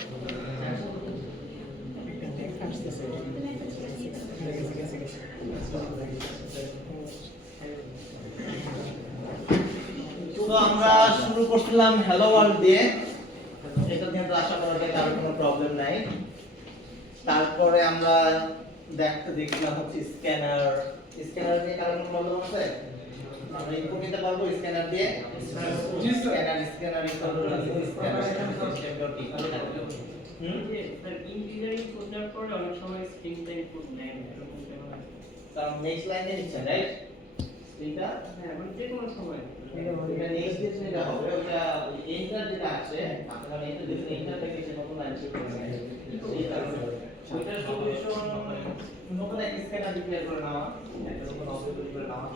তো আমরা শুরু করছিলাম হ্যালো ওয়ার্ল্ড দিয়ে, এটা দিয়ে তো আশা করা যায় কারো কোনো প্রবলেম নাই। তারপরে আমরা দেখলাম হচ্ছে স্ক্যানার দিয়ে কারো কোনো প্রবলেম আছে? আমরা ইনপুট নিতে পারবো স্ক্যানার দিয়ে? স্ক্যানার ইন্টিজারিং খোঁজার পরে অনেক সময় স্ট্রিংটা ইনপুট নেয় না, কারণ নেক্সট লাইনে নিচ্ছেন রাইট? স্ট্রিংটা হ্যাঁ মানে যে কোনো সময় এটা নেক্সট যেটা হবে ওটা এন্টার যেটা আছে, আপনারা এটা দেখেন এন্টার থেকে যে নতুন লাইন শুরু করবেন এই কারণে ওইটা সলিউশন নতুন এক স্ক্যানার ডিক্লেয়ার করে নেওয়া, একটা নতুন অবজেক্ট তৈরি করে নেওয়া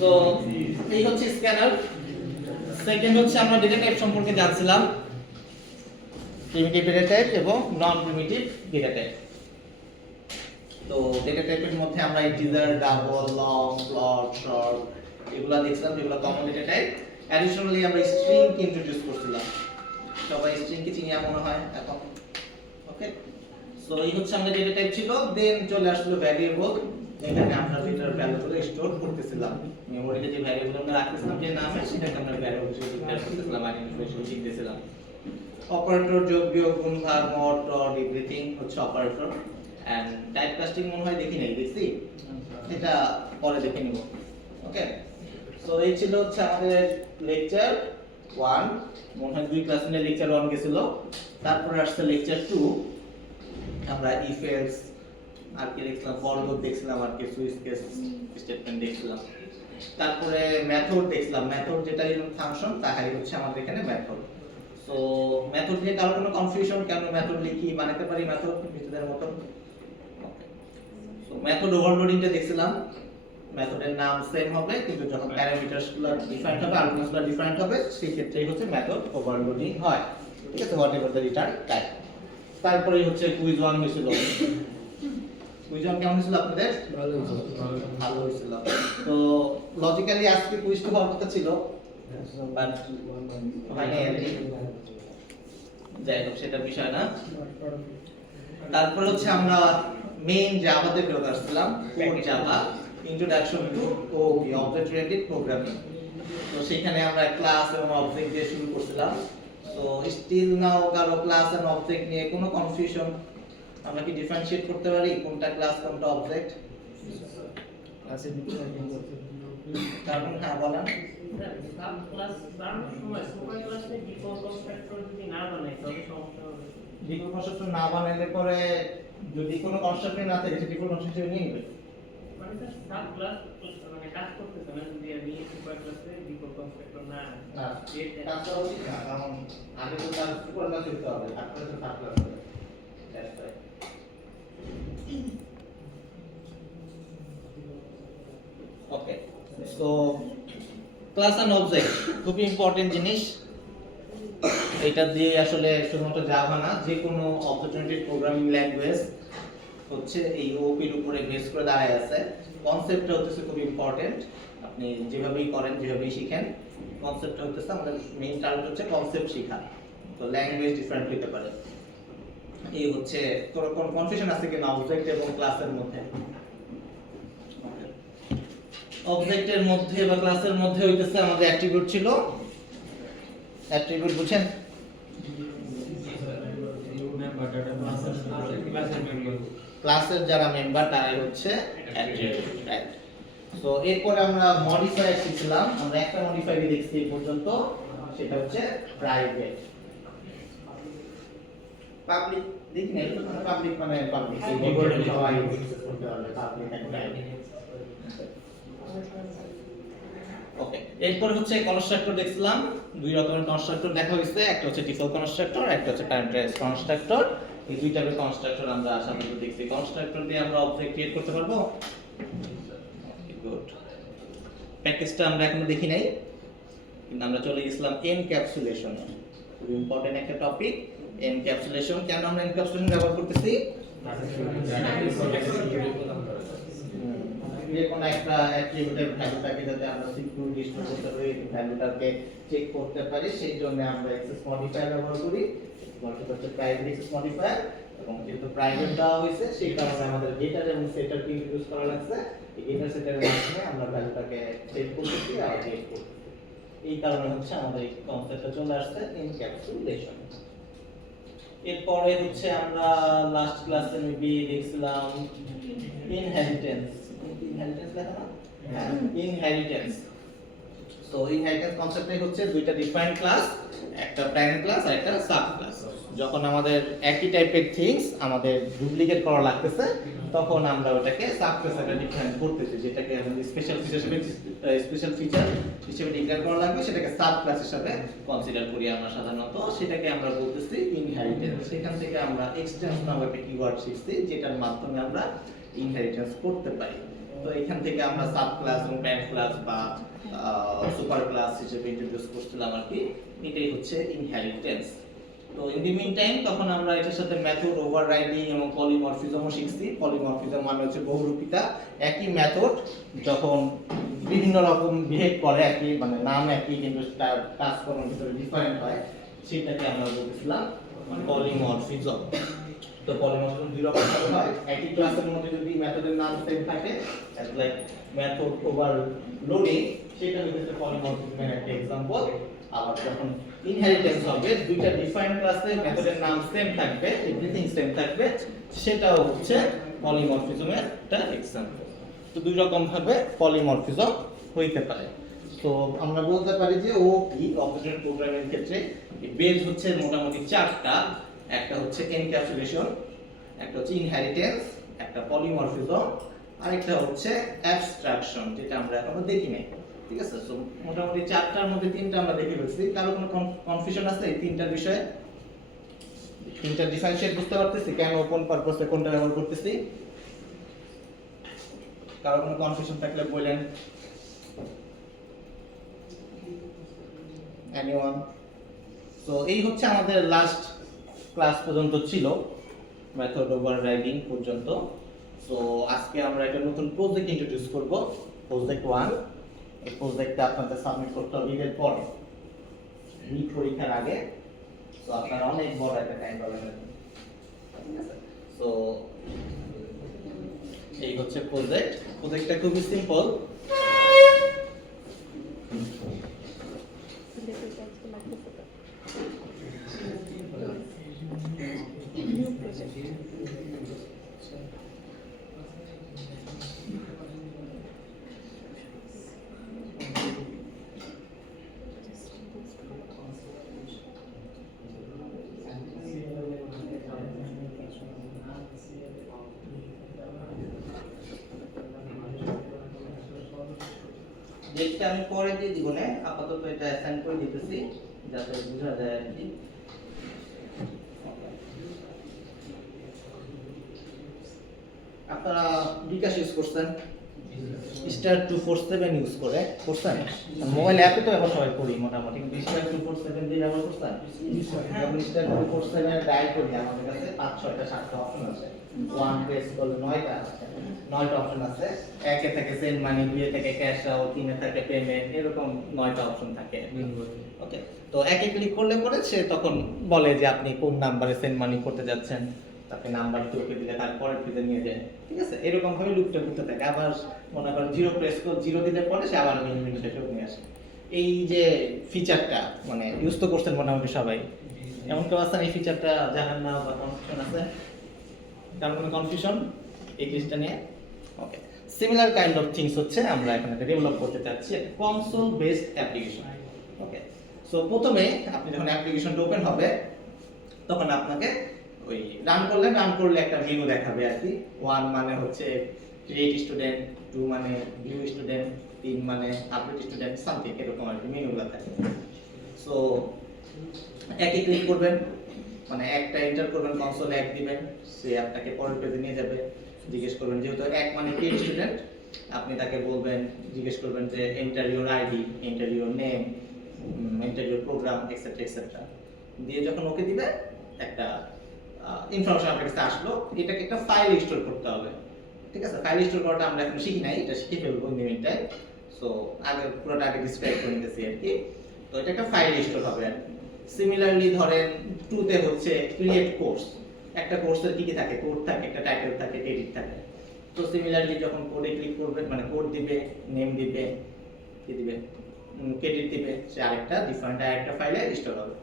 So এই হচ্ছে স্ক্যানার। সেকেন্ড হচ্ছে আমরা ডেটা টাইপ সম্পর্কে জানছিলাম, প্রিমিটিভ ডেটা টাইপ এবং নন প্রিমিটিভ ডেটা টাইপ। তো ডেটা টাইপের মধ্যে আমরা integer, double, long, float, short এগুলা দেখছিলাম, যেগুলো কমন ডেটা টাইপ। অ্যাডিশনালি আমরা স্ট্রিং কে ইন্ট্রোডিউস করছিলাম, সবাই স্ট্রিং কে চিনি মনে হয় এখন। ওকে, সো এই হচ্ছে আমাদের ডেটা টাইপ ছিল। দেন চলে আসলো ভ্যারিয়েবল, এখানে আমরা ডেটার ভ্যালুগুলো স্টোর করতেছিলাম। মেমোরিতে যে ভ্যারিয়েবল আমরা রাখতেছিলাম যে নামে, সেটাকে আমরা ভ্যারিয়েবল হিসেবে ডিক্লেয়ার করতেছিলাম, আইডেন্টিফাই হিসেবে শিখতেছিলাম। অপারেটর, যোগ, বিয়োগ, গুণ, ভাগ, মড, ডট এভরিথিং হচ্ছে অপারেটর। এন্ড টাইপ কাস্টিং মনে হয় দেখি নাই, দেখছি এটা পরে দেখে নিব। ওকে, সো এই ছিল হচ্ছে আমাদের লেকচার 1, মনে হয় 2 ক্লাস নিয়ে লেকচার 1 গেছিল। তারপরে আসছে লেকচার 2, আমরা ইফ এলস আর কি দেখছিলাম, ফর লুপ দেখছিলাম, আর কি সুইচ কেস স্টেটমেন্ট দেখছিলাম। তারপরে মেথড দেখছিলাম, মেথড যেটা ফাংশন তাহাই হচ্ছে আমাদের এখানে মেথড। সো মেথড নিয়ে কারো কোনো কনফিউশন, কেন মেথড লিখি, বানাতে পারি মেথড নিজেদের মতো? সো মেথড ওভারলোডিংটা দেখছিলাম, মেথডের নাম সেম হবে কিন্তু যখন প্যারামিটারসগুলো ডিফাইন্ড হবে, আর্গুমেন্টসগুলো ডিফাইন্ড হবে, সেই ক্ষেত্রেই হচ্ছে মেথড ওভারলোডিং হয়। ঠিক আছে, what ever the return type. তারপরে হচ্ছে কুইজ 1 হয়েছিল। কুইজ 1 কেমন ছিল আপনাদের? ভালো হয়েছিল। তো লজিক্যালি আজকে কুইজটা হওয়ার কথা ছিল, বাট ফাইনালি যাই হোক সেটা বিষয় না। তারপরে হচ্ছে আমরা মেইন জাভাতে ফেরত আসছিলাম, code Java introduction to OP, object oriented programming. তো সেখানে আমরা ক্লাস এবং অবজেক্ট দিয়ে শুরু করছিলাম। তো স্টিল নাও কারো ক্লাস এন্ড অবজেক্ট নিয়ে কোনো কনফিউশন? আমরা কি ডিফারেনশিয়েট করতে পারি কোনটা ক্লাস কোনটা অবজেক্ট? ক্লাসের ভিতরে কারণ হ্যাঁ বলেন, সাব ক্লাস বানানোর সময় সুপার ক্লাসে ডিফল্ট কনস্ট্রাক্টর যদি না বানাই তবে সমস্যা হবে। ডিফল্ট কনস্ট্রাক্টর না বানাইলে পরে যদি কোনো কনস্ট্রাক্টর না থাকে, ডিফল্ট কনস্ট্রাক্টর নিয়ে নেবে। মানে সাব ক্লাস মানে কাজ করতেছে না যদি আমি সুপার ক্লাসে ডিফল্ট কনস্ট্রাক্টর না না কাজ করা উচিত না, কারণ আগে তো তার সুপার ক্লাস হতে হবে, তারপরে তো সাব ক্লাস হবে। That's right. Okay, so class and object খুবই ইম্পর্টেন্ট জিনিস। এটা দিয়ে আসলে শুধুমাত্র জাভা না, যে কোনো অবজেক্ট ওরিয়েন্টেড প্রোগ্রামিং ল্যাঙ্গুয়েজ হচ্ছে এই ওপির উপরে বেস করে দাঁড়ায় আছে। কনসেপ্টটা হচ্ছে খুব ইম্পর্টেন্ট, আপনি যেভাবেই করেন যেভাবেই শিখেন, কনসেপ্টটা হচ্ছে আমাদের মেইন টার্গেট হচ্ছে কনসেপ্ট শেখা। তো ল্যাঙ্গুয়েজ ডিফারেন্ট হতে পারে। এই হচ্ছে তোর কোন কনফিউশন আছে কিনা অবজেক্ট এবং ক্লাসের মধ্যে? অবজেক্টের মধ্যে বা ক্লাসের মধ্যে হইতেছে আমাদের অ্যাট্রিবিউট ছিল। অ্যাট্রিবিউট বুঝেন? ক্লাসের যারা মেম্বার তারাই হচ্ছে অ্যাট্রিবিউট, রাইট? সো এরপর আমরা মডিফায়ার শিখলাম, আমরা একটা মডিফায়ার দেখছি এই পর্যন্ত, সেটা হচ্ছে প্রাইভেট। পাবলিক দেখি না, এটা মানে পাবলিক মানে পাবলিক, কিবোর্ডে সবাই অ্যাক্সেস করতে পারবে, পাবলিক এন্ড প্রাইভেট। ওকে, এরপর হচ্ছে কনস্ট্রাক্টর দেখছিলাম, দুই রকমের কনস্ট্রাক্টর দেখা হয়েছে, একটা হচ্ছে ডিফল্ট কনস্ট্রাক্টর, একটা হচ্ছে প্যারামিটারাইজড কনস্ট্রাক্টর। এই দুই টাইপের কনস্ট্রাক্টর আমরা সাধারণত দেখছি। কনস্ট্রাক্টর দিয়ে আমরা অবজেক্ট ক্রিয়েট করতে পারবো। গুড, প্যাকেজটা আমরা এখনো দেখি নাই, কিন্তু আমরা চলে গেছিলাম এনক্যাপসুলেশনে। খুব ইম্পর্টেন্ট একটা টপিক এনক্যাপসুলেশন। কেন আমরা এনক্যাপসুলেশন ব্যবহার করতেছি? যে কোনো একটা অ্যাট্রিবিউটের ভ্যালুটাকে যাতে আমরা সিকিউরিটি স্টোর করতে পারি, ভ্যালুটাকে চেক করতে পারি, সেই জন্য আমরা অ্যাক্সেস মডিফায়ার ব্যবহার করি। মডিফায়ার হচ্ছে প্রাইভেট অ্যাক্সেস মডিফায়ার, এবং যেহেতু প্রাইভেট দেওয়া হয়েছে সেই কারণে আমাদের গেটার এবং সেটারকে ইন্ট্রোডিউস করা লাগছে। এই গেটার সেটারের মাধ্যমে আমরা ভ্যালুটাকে সেট করতেছি আর চেক করতেছি। এই কারণে হচ্ছে আমাদের এই কনসেপ্টটা চলে আসছে এনক্যাপসুলেশন। এরপরে হচ্ছে আমরা লাস্ট ক্লাসে মেবি দেখছিলাম ইনহেরিটেন্স। ইনহেরিটেন্স লেখা না? হ্যাঁ, ইনহেরিটেন্স। সো ইনহেরিটেন্স কনসেপ্টটাই হচ্ছে দুইটা ডিফারেন্ট ক্লাস, একটা প্যারেন্ট ক্লাস আর একটা সাব ক্লাস। যখন আমাদের একই টাইপের থিংস আমাদের ডুপ্লিকেট করা লাগতেছে তখন আমরা ওটাকে সাব ক্লাস একটা ডিফারেন্ট করতেছি, যেটাকে আমাদের স্পেশাল ফিচার হিসেবে ডিক্লেয়ার করা লাগবে, সেটাকে সাব ক্লাস হিসেবে কনসিডার করি আমরা সাধারণত। সেটাকে আমরা বলতেছি ইনহেরিটেন্স। সেখান থেকে আমরা এক্সটেন্স নামে একটা কিওয়ার্ড শিখছি, যেটার মাধ্যমে আমরা ইনহেরিটেন্স করতে পারি। তো এখান থেকে আমরা সাব ক্লাস এবং প্যারেন্ট ক্লাস বা সুপার ক্লাস হিসেবে ইন্ট্রোডিউস করছিলাম আর কি। এটাই হচ্ছে ইনহেরিটেন্স। তো ইন দি মিন টাইম তখন আমরা এটার সাথে মেথড, ওভাররাইডিং এবং পলিমরফিজমও শিখছি। পলিমরফিজম মানে হচ্ছে বহুরূপিতা। একই মেথড যখন বিভিন্ন রকম বিহেভ করে, একই মানে নাম একই কিন্তু তার কাজকর্মের ভিতরে ডিফারেন্ট হয়, সেটাকে আমরা বলছিলাম পলিমরফিজম। তো পলিমরফিজম দুই রকম হয়। একই ক্লাসের মধ্যে যদি মেথডের নাম সেম থাকে, লাইক মেথড ওভারলোডিং, সেটা হচ্ছে পলিমরফিজমের একটা এক্সাম্পল। আবার যখন ইনহেরিটেন্স হবে, দুইটা ডিফারেন্ট ক্লাসে মেথডের নাম সেম থাকবে, এভরিথিং সেম থাকবে, সেটাও হচ্ছে পলিমরফিজমের একটা এক্সাম্পল। তো দুই রকম ভাবে পলিমরফিজম হইতে পারে। তো আমরা বলতে পারি যে ওপি অবজেক্ট প্রোগ্রামিং ক্ষেত্রে বেস হচ্ছে মোটামুটি চারটা। একটা হচ্ছে এনক্যাপসুলেশন, একটা হচ্ছে ইনহেরিটেন্স, একটা পলিমরফিজম, আরেকটা হচ্ছে অ্যাবস্ট্রাকশন, যেটা আমরা এখনো দেখি নাই। ঠিক আছে? সো মোটামুটি চারটার মধ্যে তিনটা আমরা দেখে ফেলছি। কারো কোনো কনফিউশন আছে এই তিনটার বিষয়ে? তিনটা ডিফারেন্সিয়েট বুঝতে পারতেছি কেন কোন পারপাসে কোনটা ব্যবহার করতেছি? কারো কোনো কনফিউশন থাকলে বলেন। এনিওয়ান? সো এই হচ্ছে আমাদের লাস্ট ক্লাস পর্যন্ত ছিল, মেথড ওভাররাইডিং পর্যন্ত। সো আজকে আমরা একটা নতুন প্রজেক্ট ইন্ট্রোডিউস করব, প্রজেক্ট 1। এই প্রজেক্টটা আপনাদের সাবমিট করতে হবে ঈদের পরে, মিড পরীক্ষার আগে। সো আপনারা অনেক বড় একটা টাইম পাবেন। ঠিক আছে? সো এই হচ্ছে প্রজেক্টটা খুবই সিম্পল। যেটা আমি পরে দিয়ে দিব না, আপাতত এটা অ্যাসাইন করে দিতেছি যাতে বোঝা যায় আর কি। আপনারা বিকাশ ইউজ করছেন, স্টার 247 ইউজ করে করছেন? মোবাইল অ্যাপে তো এখন সবাই করি মোটামুটি, কিন্তু স্টার 247 দিয়ে ব্যবহার করছেন? যখন স্টার 247 ডায়াল করি আমাদের কাছে 5-6-7টা অপশন আছে। ওয়ান প্রেস করলে 9টা অপশন আছে। একে থেকে সেন্ড মানি, 2 থেকে ক্যাশ আউট, 3 থেকে পেমেন্ট, এরকম 9টা অপশন থাকে। ওকে, তো একে ক্লিক করলে পরে সে তখন বলে যে আপনি কোন নাম্বারে সেন্ড মানি করতে যাচ্ছেন, তারপরে নাম্বারটি ওকে দিলে তারপরে পেজে নিয়ে যায়। ঠিক আছে? এরকম ভাবে লুপটা করতে থাকে। আবার মনে করেন 0 প্রেস করে 0 দিলে পরে সে আবার মিনিট শেষে নিয়ে আসে। এই যে ফিচারটা মানে ইউজ তো করছেন মোটামুটি সবাই, এমন কেউ আছেন এই ফিচারটা জানেন না বা কনফিউশন আছে? কারণ কোনো কনফিউশন এই জিনিসটা নিয়ে? ওকে, সিমিলার কাইন্ড অফ থিংস হচ্ছে আমরা এখন একটা ডেভেলপ করতে চাচ্ছি, একটা কনসোল বেসড অ্যাপ্লিকেশন। ওকে, সো প্রথমে আপনি যখন অ্যাপ্লিকেশনটা ওপেন হবে তখন আপনাকে ওই রান করলে একটা মেনু দেখাবে আর কি। 1 মানে হচ্ছে ক্রিয়েট স্টুডেন্ট, 2 মানে ভিউ স্টুডেন্ট, 3 মানে আপডেট স্টুডেন্ট, সামথিং এরকম আর কি মেনুগুলো থাকে। সো একই ক্লিক করবেন, মানে একটা এন্টার করবেন, কনসোলে 1 দিবেন, সে আপনাকে পরের পেজে নিয়ে যাবে। জিজ্ঞেস করবেন, যেহেতু 1 মানে ক্রিয়েট স্টুডেন্ট, আপনি তাকে বলবেন, জিজ্ঞেস করবেন যে enter your ID, enter your name, enter your program, etcetera etcetera. দিয়ে যখন ওকে দিবে একটা ইনফরমেশন আপনার কাছে আসলো, এটাকে একটা ফাইলে স্টোর করতে হবে। ঠিক আছে, ফাইলে স্টোর করাটা আমরা এখন শিখি নাই, এটা শিখে ফেলবো in the meantime. So আগে পুরোটা আগে ডিসক্রাইব করে নিতেছি আর কি। তো এটা একটা ফাইলে স্টোর হবে আর কি। সিমিলারলি ধরেন 2 তে হচ্ছে ক্রিয়েট কোর্স, একটা কোর্সের কি কি থাকে, কোড থাকে, একটা টাইটেল থাকে, ক্রেডিট থাকে। তো সিমিলারলি যখন কোডে ক্লিক করবে, মানে কোড দিবে, নেম দিবে, কি দিবে, ক্রেডিট দিবে, সে আরেকটা ডিফারেন্ট আরেকটা ফাইলে স্টোর হবে।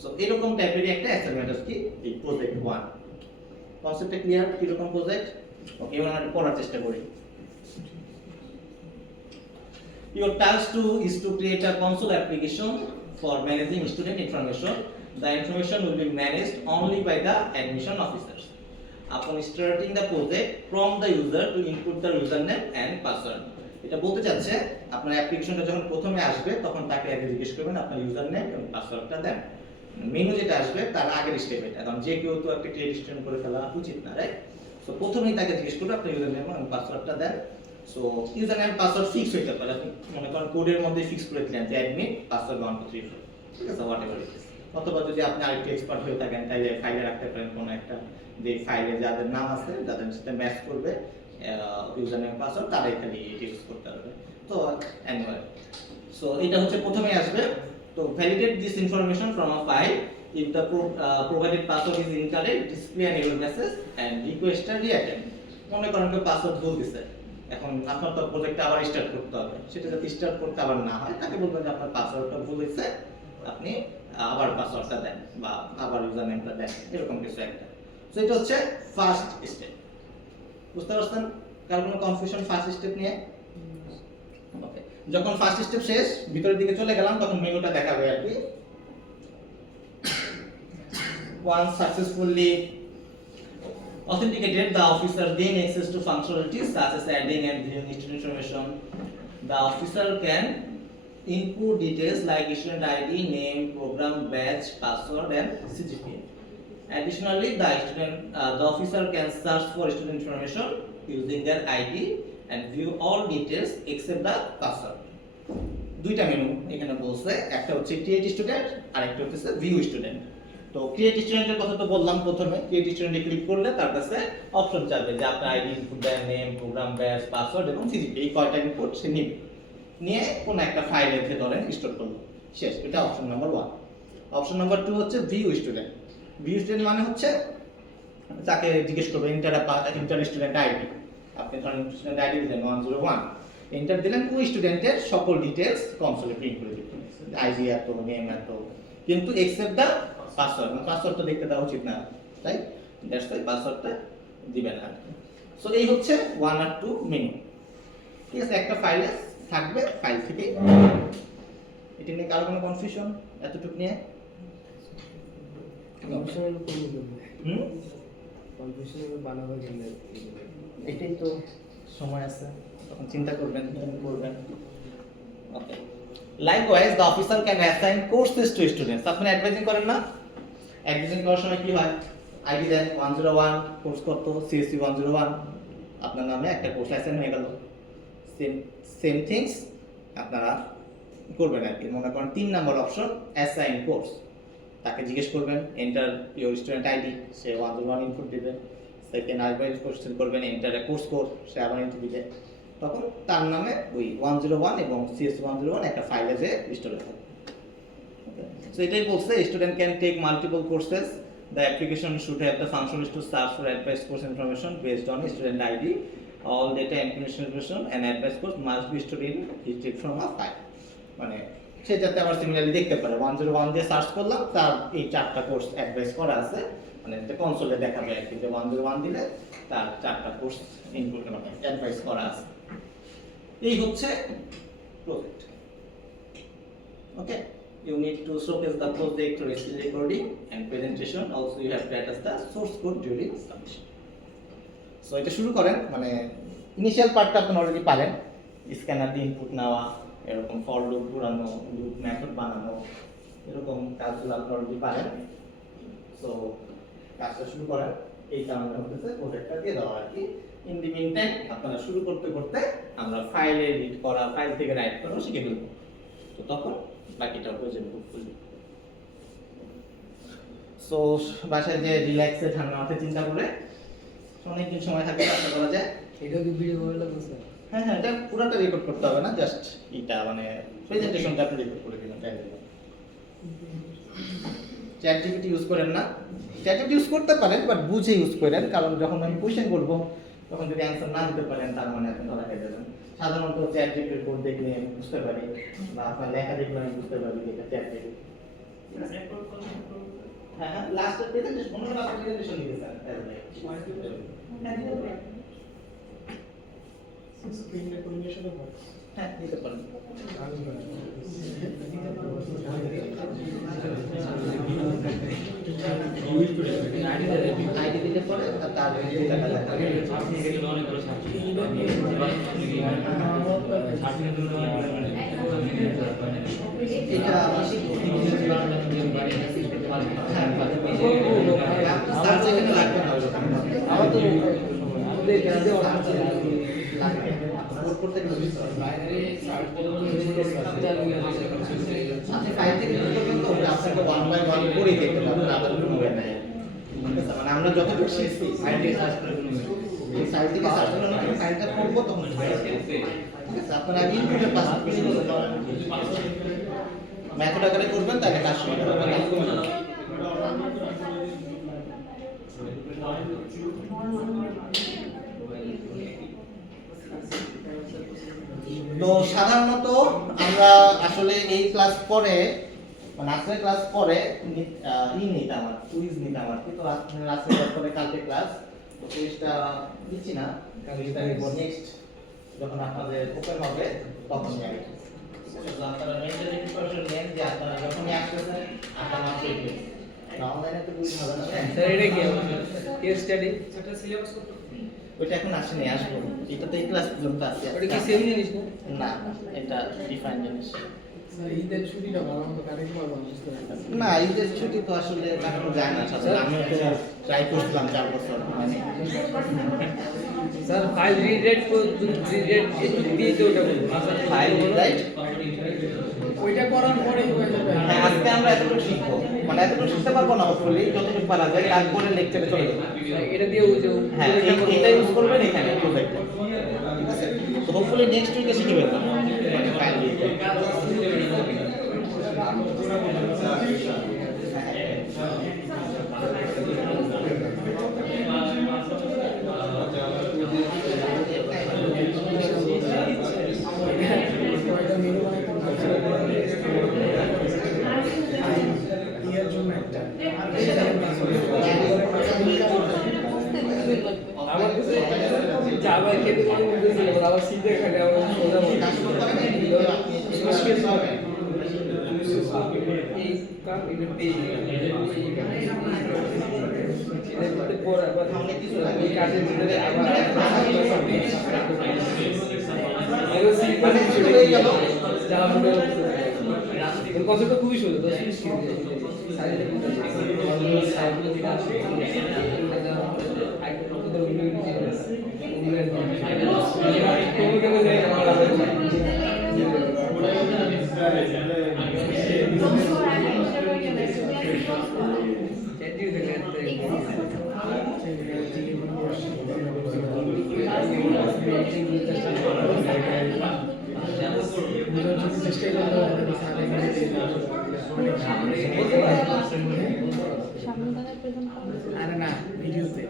সো এরকম টাইপেরই একটা অ্যাসাইনমেন্ট আছে এই প্রজেক্ট 1। কনসেপ্টটা ক্লিয়ার কিরকম প্রজেক্ট? ওকে, এবার আমরা পড়ার চেষ্টা করি। Your task 2 is to create a console application for managing student information. The information will be managed only by the admission officers. Upon starting the project, prompt the user to input the username and password. এটা বলতে চাচ্ছে আপনার অ্যাপ্লিকেশনটা যখন প্রথমে আসবে তখন তাকে আগে জিজ্ঞেস করবেন আপনার ইউজারনেম এবং পাসওয়ার্ডটা দেন। মেনু যেটা আসবে তার আগের স্টেপ এটা, কারণ যে কেউ তো একটা ক্রিয়েট স্টুডেন্ট করে ফেলা উচিত না, রাইট? সো প্রথমেই তাকে জিজ্ঞেস করবে আপনার ইউজারনেম এবং পাসওয়ার্ডটা দেন। সো ইউজারনেম পাসওয়ার্ড ফিক্স হইতে পারে, আপনি মনে করেন কোডের মধ্যে ফিক্স করে দিলেন যে অ্যাডমিন পাসওয়ার্ড 1 2 3 4, ঠিক আছে, হোয়াটএভার ইট ইজ। অথবা যদি আপনি আরেকটু এক্সপার্ট হয়ে থাকেন তাহলে ফাইলে রাখতে পারেন কোনো একটা, যে ফাইলে যাদের নাম আছে যাদের সাথে ম্যাচ করবে ইউজারনেম পাসওয়ার্ড, তারাই খালি এটা ইউজ করতে পারবে। তো এনিওয়ে, সো এটা হচ্ছে প্রথমেই আসবে। তো validate this information from a file. If the provided password is incorrect, display an error message and request a reattend. মনে করেন কেউ পাসওয়ার্ড ভুল দিছে, এখন আপনার তো প্রজেক্টটা আবার স্টার্ট করতে হবে, সেটা যাতে স্টার্ট করতে আবার না হয় তাকে বলবেন যে আপনার পাসওয়ার্ডটা ভুল হয়েছে, আপনি আবার পাসওয়ার্ডটা দেন বা আবার ইউজার নেমটা দেন, এরকম কিছু একটা। সো এটা হচ্ছে ফার্স্ট স্টেপ। বুঝতে পারছেন কার কোনো কনফিউশন ফার্স্ট স্টেপ নিয়ে? ওকে, যখন ফার্স্ট স্টেপ শেষ, ভিতরের দিকে চলে গেলাম, তখন মেনুটা দেখাবে আর কি। Once successfully authenticated, the officer gain access to functionalities such as adding and viewing student information. The officer can input details like student ID, name, program, badge, password, and CGPA. Additionally, the officer can search for student information using their ID and view all details except the password. দুইটা menu এখানে বলছে, একটা হচ্ছে create student আর একটা হচ্ছে view student. তো create স্টুডেন্টের কথা তো বললাম, প্রথমে ক্রিয়েট স্টুডেন্টে ক্লিক করলে তার কাছে অপশন চাইবে যে আপনার আইডি ইনপুট দেন, নেম, প্রোগ্রাম, ব্যাচ, পাসওয়ার্ড এবং সিজিপি, এই কয়টা ইনপুট সে নিবে, নিয়ে কোন একটা ফাইলের ভেতরে স্টোর করলো, শেষ। এটা অপশন নাম্বার 1। অপশন নাম্বার 2 হচ্ছে ভিউ স্টুডেন্ট। ভিউ স্টুডেন্ট মানে হচ্ছে তাকে জিজ্ঞেস করবে ইন্টার স্টুডেন্ট আইডি, আপনি ধরেন স্টুডেন্ট আইডি দিলেন 101, এন্টার দিলেন, ওই স্টুডেন্টের সকল ডিটেইলস কনসোলে প্রিন্ট করে দিবেন, আইডি এত, নেম এত, কিন্তু এক্সেপ্ট দা পাসওয়ার্ড, পাসওয়ার্ড তো দেখতে দেওয়া উচিত না, তাই দ্যাটস ওয়াই পাসওয়ার্ডটা দিবেন না। সো এই হচ্ছে 1 আর 2 মেনু, ঠিক আছে, একটা ফাইলে থাকবে, ফাইল থেকে। এটা নিয়ে কারো কোনো কনফিউশন এতটুকু নিয়ে? কনফিউশনের উপর কনফিউশনের বানাবো কেমনে? এটাই তো সময় আছে, তখন চিন্তা করবেন কি করবেন। Okay, likewise the officer can assign courses to students. আপনি অ্যাডভাইজিং করেন না, অ্যাডভাইজিং করার সময় কি হয়, আইডি দেন 101, কোর্স কত, সিএসসি 101, আপনার নামে একটা কোর্স অ্যাসাইন হয়ে গেল। সেম থিংস আপনারা করবেন আর কি। মনে করেন 3 নম্বর অপশন অ্যাসাইন কোর্স, তাকে জিজ্ঞেস করবেন enter your student ID, say 101 input দিবে। সেকেন্ড আরেকবার কোশ্চেন করবেন এন্টার কোর্স কোড, সে আবার ইনপুট দিবে, তখন তার নামে ওই 101 এবং সিএস 101 একটা ফাইলে যে স্টোর হবে। সো এটাই বলছে, student can take multiple courses, the application should have the functionality to search for advise course information based on student ID, all data information and advise course must be stored in history from a file. মানে সে যাতে আবার similarly দেখতে পারে 101 দিয়ে search করলাম, তার এই 4টা কোর্স অ্যাডভাইস করা আছে, মানে এটা কনসোলে দেখাবে আর কি, যে 101 দিলে তার 4টা কোর্স ইনপুট মানে অ্যাডভাইস করা আছে। এই হচ্ছে project. Okay, you need to showcase the project through screen recording and presentation. Also you have to attach the source code during submission. So এটা শুরু করেন, মানে ইনিশিয়াল পার্টটা আপনি অলরেডি পারেন, স্ক্যানার দিয়ে ইনপুট নেওয়া, এরকম ফর লুপ ঘোরানো, লুপ মেথড বানানো, এরকম কাজগুলো আপনি অলরেডি পারেন। সো কাজটা শুরু করেন, এই কারণে হচ্ছে প্রজেক্টটা দিয়ে দেওয়া আর কি। ইন দি মিন টাইম আপনারা শুরু করতে করতে আমরা ফাইল এডিট করা, ফাইল থেকে রাইট করা শিখে ফেলবো, তো তখন বাকিটা প্রজেক্ট বুক করব। সো বাসায় যে রিল্যাক্সে ঠান্ডা মাথায় চিন্তা করে অনেকদিন সময় থাকবে আশা করা যায়। এটা কি ভিডিও করে লাগবে স্যার? হ্যাঁ হ্যাঁ, এটা পুরোটা রেকর্ড করতে হবে না, জাস্ট এটা মানে প্রেজেন্টেশনটা আপনি রেকর্ড করে দিবেন, তাই দিবেন। চ্যাট জিপিটি ইউজ করেন না, চ্যাট জিপিটি ইউজ করতে পারেন বাট বুঝে ইউজ করেন, কারণ যখন আমি কোশ্চেন করব তখন যদি অ্যান্সার না দিতে পারেন তার মানে আপনি ধরা খেয়ে যাবেন। সাধারণত চ্যাট জিপিটির কোড দেখলে আমি বুঝতে পারি বা আপনার লেখা দেখলে আমি বুঝতে পারি যে এটা চ্যাট জিপিটি। রেকর্ড করতে হ্যাঁ হ্যাঁ, লাস্টের প্রেজেন্টেশন মনে করেন আপনি প্রেজেন্টেশন দিতে চান, হ্যাঁ দিতে পারেন। স্ক্রিন রেকর্ডিংয়ের সাথে হয়। হ্যাঁ দিতে পারেন। আইডি দিলে পরে তার টাকা দেখাবে। এটা আমি শিখবো। হ্যাঁ, স্যার যেখানে লাগবে না ওরকম। আমার তো আমাদের কাছে লাগবে। নোট করতে গেলে বুঝতে হবে। আপনি ফাইল থেকে কি করবেন তো আপনাকে 1 বাই 1 করে দেখতে পারবেন, আবার হবে না। ঠিক আছে, মানে আমরা যতটুকু শিখছি ফাইল থেকে সার্চ করে নেব। এই ফাইল থেকে সার্চ করে নেব, ফাইলটা খুলবো তখন ঠিক আছে। ঠিক আছে, আপনারা আগে ইনপুটের পাস মেথড আকারে করবেন, তাহলে কাজ শুরু করবেন, কাজ কমে যাবে। তো সাধারণত আমরা আসলে এই ক্লাস পরে মানে আজকের ক্লাস পরে নিতাম আর কুইজ নিতাম আর কি। তো আজকে ক্লাস পরে কালকে ক্লাস, তো কুইজটা দিচ্ছি না, কুইজটা নেক্সট যখন আপনাদের ওপেন হবে তখন নিয়ে আপনারা মেন্টালি প্রিপারেশন নেন যে আপনারা যখনই আসতেছেন আপনারা মাত্র এই অনলাইনে তো বুঝতে হবে না। স্যার এটা কি কেস স্টাডি? সেটা সিলেবাস করতে ওইটা এখন আসেনি, আসবো। এটা তো এই ক্লাস পর্যন্ত আছে। ওটা কি সেম জিনিস না? না, এটা ডিফাইন জিনিস। স্যার ঈদের ছুটিটা ভালো মতো কাটাতে পারবো না, বুঝতে পারছি। না, ঈদের ছুটি তো আসলে কাটানো যায় না আসলে। আমি তো ট্রাই করছিলাম 4 বছর মানে স্যার ফাইল রিড দিয়ে তো ওটা বলবো। File right. ওইটা করার পরেই হয়ে যাবে। হ্যাঁ, আজকে আমরা এতটুকু শিখবো, মানে এতটুকু শিখতে পারবো না অবশ্যই, যতটুকু পারা যায়, তারপরে লেকচারে চলে যাবো। এটা দিয়ে ওই যে হ্যাঁ, এটা ইউজ করবেন এখানে প্রজেক্টে। ঠিক আছে, তো হোপফুলি নেক্সট উইকে শিখে ফেলবেন মানে ফাইল রিড। আমার কাছে জাভা খেতে মনে হতেছিল, আবার সিধে খালি আমার সোজা মনে এই কাম এটা পেয়ে এর মধ্যে পর আবার এই কাজের ভিতরে আবার এর সিম্পল চলে গেল জাভা মনে হচ্ছে এর কথাটা খুবই সুন্দর তো সাইডে আরে না ভিডিওতে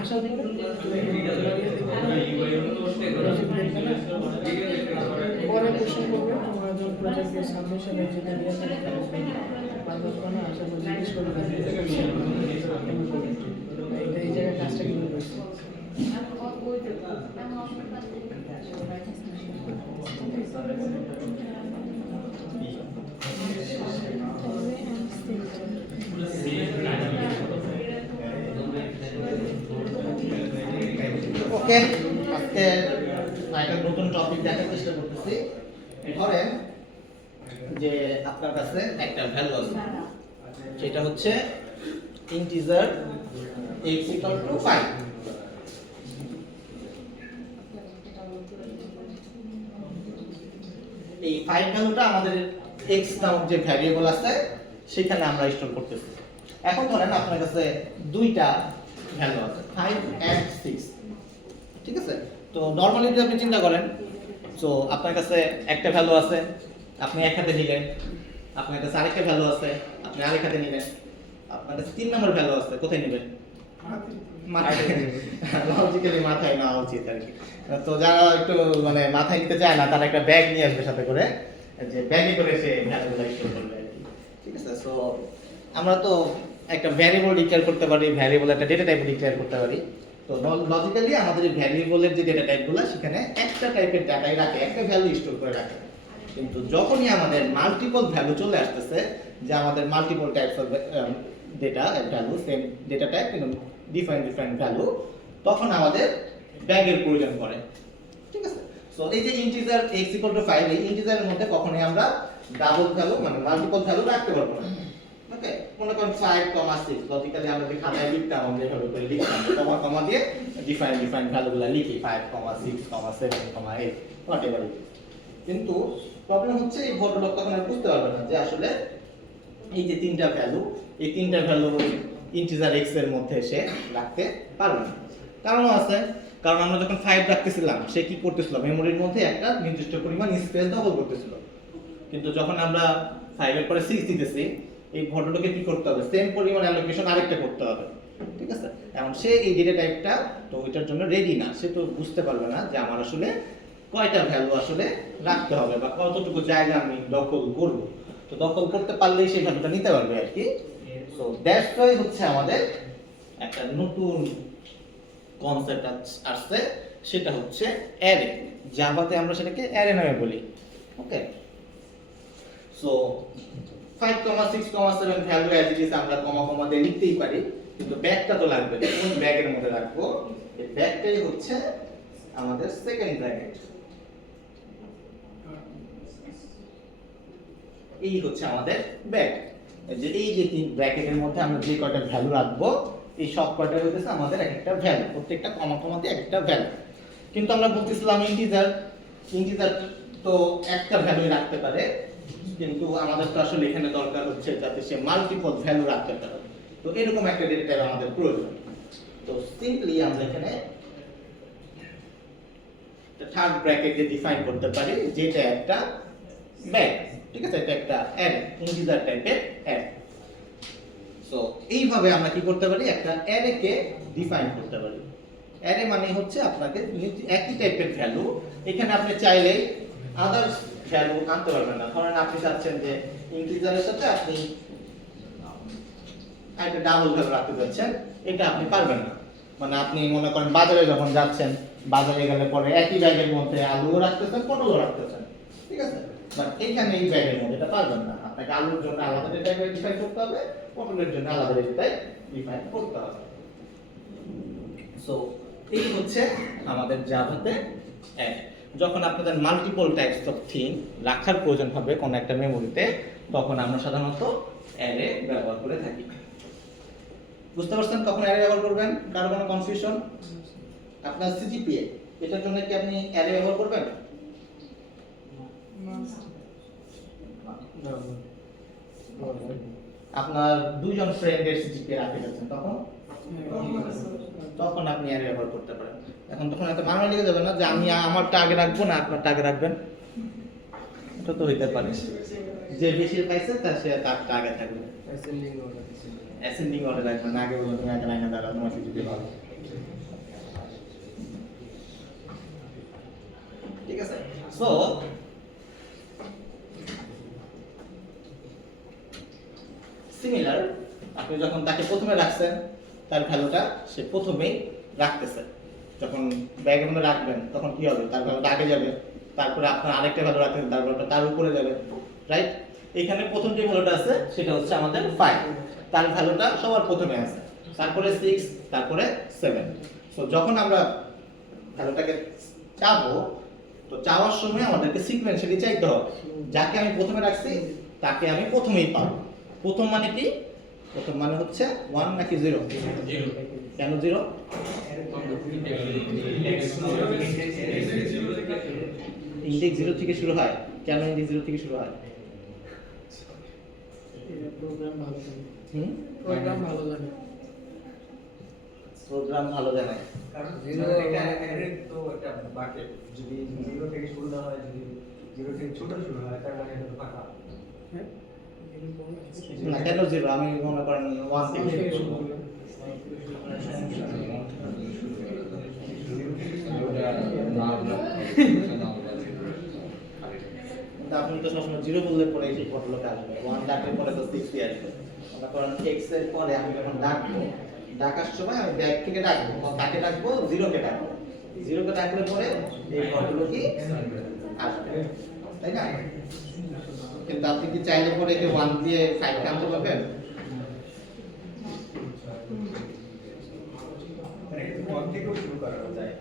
আসল পরে কোশ্চেন করবে তোমরা যখন প্রজেক্টের সাবমিশনের জন্য নিয়ে থাকবে বারবার কোনো আশা করি জিজ্ঞেস করবে এটা এই জায়গায় কাজটা কিভাবে করছে ওকে, আজকে একটা নতুন টপিক দেখার চেষ্টা করতেছি। ধরেন যে আপনার কাছে একটা ভ্যালু আছে, সেটা হচ্ছে ইন্টিজার x equal to 5। এই 5 ভ্যালুটা আমাদের x নামক যে ভ্যারিয়েবল আছে সেখানে আমরা স্টোর করতেছি। এখন ধরেন আপনার কাছে দুইটা ভ্যালু আছে 5 and 6, ঠিক আছে? তো নরমালি যদি আপনি চিন্তা করেন, সো আপনার কাছে একটা ভ্যালু আছে, আপনি এক হাতে নিলেন, আপনার কাছে আরেকটা ভ্যালু আছে, আপনি আরেক হাতে নিলেন, আপনার কাছে 3 নম্বর ভ্যালু আছে, কোথায় নেবেন? মাথায়। লজিক্যালি মাথায় নেওয়া উচিত আর কি। তো যারা একটু মানে মাথায় নিতে চায় না তারা একটা ব্যাগ নিয়ে আসবে সাথে করে, যে ব্যাগে করে সে ভ্যালুগুলো স্টোর করবে আর কি, ঠিক আছে? সো আমরা তো একটা ভ্যারিয়েবল ডিক্লেয়ার করতে পারি, ভ্যারিয়েবল একটা ডেটা টাইপ ডিক্লেয়ার করতে পারি। তো লজিক্যালি আমাদের এই ভ্যারিয়েবলের যে ডেটা টাইপগুলো সেখানে একটা টাইপের ডাটাই রাখে, একটা ভ্যালু স্টোর করে রাখে। কিন্তু যখনই আমাদের মাল্টিপল ভ্যালু চলে আসতেছে, যে আমাদের multiple types of data value, same data type কিন্তু ডিফারেন্ট ভ্যালু, তখন আমাদের ব্যাগের প্রয়োজন পড়ে, ঠিক আছে? সো এই যে ইন্টিজার x = 5, এই ইন্টিজারের মধ্যে কখনোই আমরা ডাবল ভ্যালু মানে মাল্টিপল ভ্যালু রাখতে পারবো না। ওকে, মনে করেন 5, 6 লজিক্যালি আমরা যে খাতায় লিখতাম আমরা এভাবে করে লিখতাম, কমা দিয়ে ডিফারেন্ট ভ্যালুগুলো লিখি 5, 6, 7, 8 হোয়াটএভার। কিন্তু প্রবলেম হচ্ছে এই ভদ্রলোক তখন আর বুঝতে পারবে না যে আসলে এই যে তিনটা ভ্যালু, এই তিনটা ভ্যালু ইন্টিজার x এর মধ্যে সে রাখতে পারবে না। কারণও আছে, কারণ আমরা যখন 5 রাখতেছিলাম সে কি করতেছিল, মেমোরির মধ্যে একটা নির্দিষ্ট পরিমাণ স্পেস দখল করতেছিল। কিন্তু যখন আমরা 5 এর পরে 6 দিতেছি, এই ভদ্রলোকে কি করতে হবে, সেম পরিমাণ অ্যালোকেশন আরেকটা করতে হবে, ঠিক আছে? এখন সে এই ডেটা টাইপটা তো ওইটার জন্য রেডি না, সে তো বুঝতে পারবে না যে আমার আসলে কয়টা ভ্যালু আসলে রাখতে হবে বা কতটুকু জায়গা আমি দখল করব। তো দখল করতে পারলেই সেই ভ্যালুটা নিতে পারবে আর কি। সো দ্যাটস ওয়াই হচ্ছে আমাদের একটা নতুন কনসেপ্ট আসছে, সেটা হচ্ছে অ্যারে। জাভাতে আমরা সেটাকে অ্যারে নামে বলি। Okay, so 5, 6, 7 value as it is আমরা কমা দিয়ে লিখতেই পারি, কিন্তু ব্যাগটা তো লাগবে। কোন ব্যাগের মধ্যে রাখবো? এই ব্যাগটাই হচ্ছে আমাদের সেকেন্ড ব্র্যাকেট। এই হচ্ছে আমাদের ব্যাগ। এই যে তিন ব্র্যাকেটের মধ্যে আমরা যে কয়টা ভ্যালু রাখবো, এই সব কয়টা হচ্ছে আমাদের একটা ভ্যালু, প্রত্যেকটা কমাতে একটা ভ্যালু। কিন্তু আমরা বলতেছিলাম ইন্টিজার তো একটা ভ্যালু রাখতে পারে, কিন্তু আমাদের তো আসলে এখানে দরকার হচ্ছে যাতে সে মাল্টিপল ভ্যালু রাখতে পারে। তো এরকম একটা ডেটা টাইপ আমাদের প্রয়োজন। তো সিম্পলি আমরা এখানে থার্ড ব্র্যাকেট ডিফাইন করতে পারি, যেটা একটা ব্যাগ, ঠিক আছে? এটা একটা অ্যারে, ইন্টিজার টাইপের অ্যারে। সো এইভাবে আমরা কি করতে পারি, একটা অ্যারেকে ডিফাইন করতে পারি। অ্যারে মানে হচ্ছে আপনাকে একই টাইপের ভ্যালু, এখানে আপনি চাইলেই আদার্স ভ্যালু আনতে পারবেন না। ধরেন আপনি চাচ্ছেন যে ইন্টিজারের সাথে আপনি একটা ডাবল ভ্যালু রাখতে যাচ্ছেন, এটা আপনি পারবেন না। মানে আপনি মনে করেন বাজারে যখন যাচ্ছেন, বাজারে গেলে পরে একই ব্যাগের মধ্যে আলুও রাখতেছেন, পটলও রাখতেছেন, ঠিক আছে? বাট এখানে এই ব্যাগের মধ্যে এটা পারবেন না। আপনাকে আলুর জন্য আলাদা ডেটা ডিফাইন করতে হবে, পটলের জন্য আলাদা ডেটা ডিফাইন করতে হবে। সো এই হচ্ছে আমাদের জাভাতে অ্যারে। যখন আপনাদের মাল্টিপল টাইপস অফ থিং রাখার প্রয়োজন হবে কোন একটা মেমোরিতে, তখন আমরা সাধারণত অ্যারে ব্যবহার করে থাকি। বুঝতে পারছেন কখন অ্যারে ব্যবহার করবেন? কারো কোনো কনফিউশন? আপনার সিজিপিএ এটার জন্য কি আপনি অ্যারে ব্যবহার করবেন? আপনার দুইজন ফ্রেন্ডের সিজিপিএ রাখতে যাচ্ছেন, তখন আপনি অ্যারে ব্যবহার করতে পারেন। এখন তখন এত বাংলা লিখে যাবে না যে আমি আমারটা আগে রাখবো না আপনারটা আগে রাখবেন, এটা তো হইতে পারে। যে বেশি পাইছে তারটা আগে থাকবে, অ্যাসেন্ডিং অর্ডার রাখবেন না, আগে বলুন তুমি আগে লাইনে দাঁড়াও, তোমার সিজিপিএ ভালো, ঠিক আছে? সো সিমিলার, আপনি যখন তাকে প্রথমে রাখছেন তার ভ্যালুটা সে প্রথমেই রাখতেছে, যখন ব্যাগের মধ্যে রাখবেন তখন কি হবে, তার ভ্যালুটা আগে যাবে, তারপরে আপনার আরেকটা ভ্যালু রাখবেন, তার ভ্যালুটা তার উপরে যাবে, রাইট? এখানে প্রথম যে ভ্যালুটা আছে সেটা হচ্ছে আমাদের 5, তার ভ্যালুটা সবার প্রথমে আছে, তারপরে 6, তারপরে 7। সো যখন আমরা ভ্যালুটাকে চাবো, তো চাওয়ার সময় আমাদেরকে সিকোয়েন্সিয়ালি চাইতে হবে, যাকে আমি প্রথমে রাখছি তাকে আমি প্রথমেই পাবো। প্রথম মানে কি? প্রথম মানে হচ্ছে 1 নাকি 0? কেন 0? ইন্ডেক্স 0 থেকে শুরু হয়। কেন ইন্ডেক্স 0 থেকে শুরু হয়? প্রোগ্রাম ভালো জানে হুম প্রোগ্রাম ভালো জানে প্রোগ্রাম ভালো জানে কারণ Zero এটা অ্যারে তো একটা বাকেট যদি 0 থেকে শুরু না হয় যদি 0 থেকে ছোট শুরু হয় তার মানে এটা তো ফাঁকা হ্যাঁ না কেন জিরো আমি মনে করেন 1 থেকে থেকে শুরু শুরু করব। কিন্তু আপনি তো সবসময় জিরো বললে পরে এই ভদ্রলোক আসবে 1 ডাকলে পরে তো 6 আসবে মনে করেন x এর পরে আমি যখন ডাকবো ডাকার সময় আমি ব্যাক থেকে ডাকবো কাকে ডাকবো 0 কে ডাকবো 0 কে ডাকলে পরে এই ভদ্রলোকই আসবে তাই না কিন্তু আপনি কি চাইলে পরে একে 1 দিয়ে 5 কে আনতে পারবেন মানে এটা 1 থেকেও শুরু করা যায়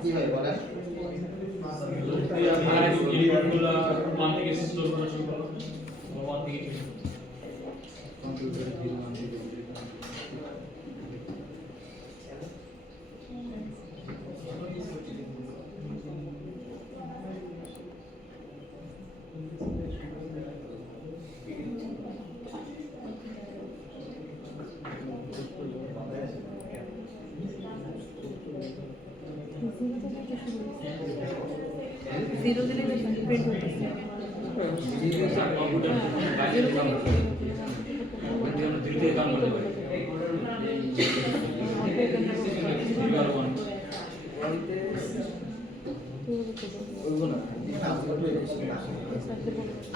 কি হয় বলেন জিরো দিলে প্রিন্ট হতেছে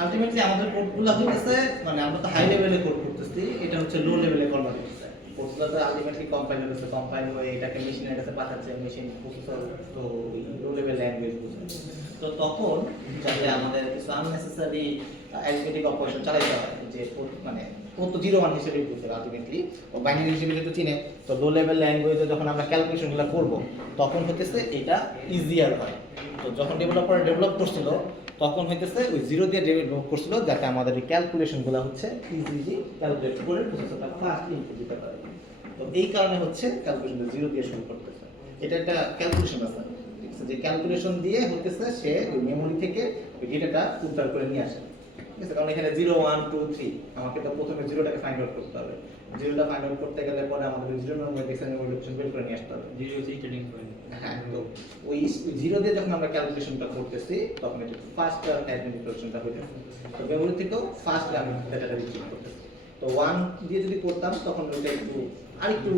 আলটিমেটলি আমাদের কোডগুলো হচ্ছে মানে আমরা তো হাই লেভেলে কোড করতেছি এটা হচ্ছে লো লেভেলে কনভার্ট করতেছে কোডগুলো তো আলটিমেটলি কম্পাইল হচ্ছে কম্পাইল হয়ে এটাকে মেশিনের কাছে পাঠাচ্ছে মেশিন প্রসেসর তো লো লেভেল ল্যাঙ্গুয়েজ বুঝে তো তখন যাতে আমাদের কিছু আননেসেসারি অ্যারিথমেটিক অপারেশন চালাইতে হয় যে মানে ও তো 0 1 হিসেবেই বুঝতে আলটিমেটলি ও বাইনারি হিসেবে যেহেতু চিনে তো লো লেভেল ল্যাঙ্গুয়েজে যখন আমরা ক্যালকুলেশনগুলো করব তখন হতেছে এটা ইজিয়ার হয় তো যখন ডেভেলপার ডেভেলপ করছিল তখন হইতেছে ওই 0 দিয়ে ডেভেলপ করছিল যাতে আমাদের এই ক্যালকুলেশনগুলো হচ্ছে ইজিলি ক্যালকুলেট করে প্রসেসরটা ফাস্ট ইনপুট দিতে পারে তো এই কারণে হচ্ছে ক্যালকুলেশনটা 0 দিয়ে শুরু করতেছে এটা একটা ক্যালকুলেশন আছে ঠিক আছে যে ক্যালকুলেশন দিয়ে হইতেছে সে ওই মেমরি থেকে ওই ডেটাটা উদ্ধার করে নিয়ে আসে ঠিক আছে কারণ এখানে 0 1 2 3 আমাকে তো প্রথমে 0টাকে ফাইন্ড আউট করতে হবে 0টা ফাইন্ড আউট করতে গেলে পরে আমাদের 0 নম্বর ডেসিমাল লোকেশন বের করে নিয়ে আসতে হবে হ্যাঁ তো ওই 0 দিয়ে যখন আমরা ক্যালকুলেশনটা করতেছি তখন এটা ফাস্ট ক্যালকুলেশনটা হইতেছে তো মেমরি থেকেও ফাস্ট আমি ডেটাটা রিট্রিভ করতেছি তো 1 দিয়ে যদি করতাম তখন ওটা একটু আরেকটু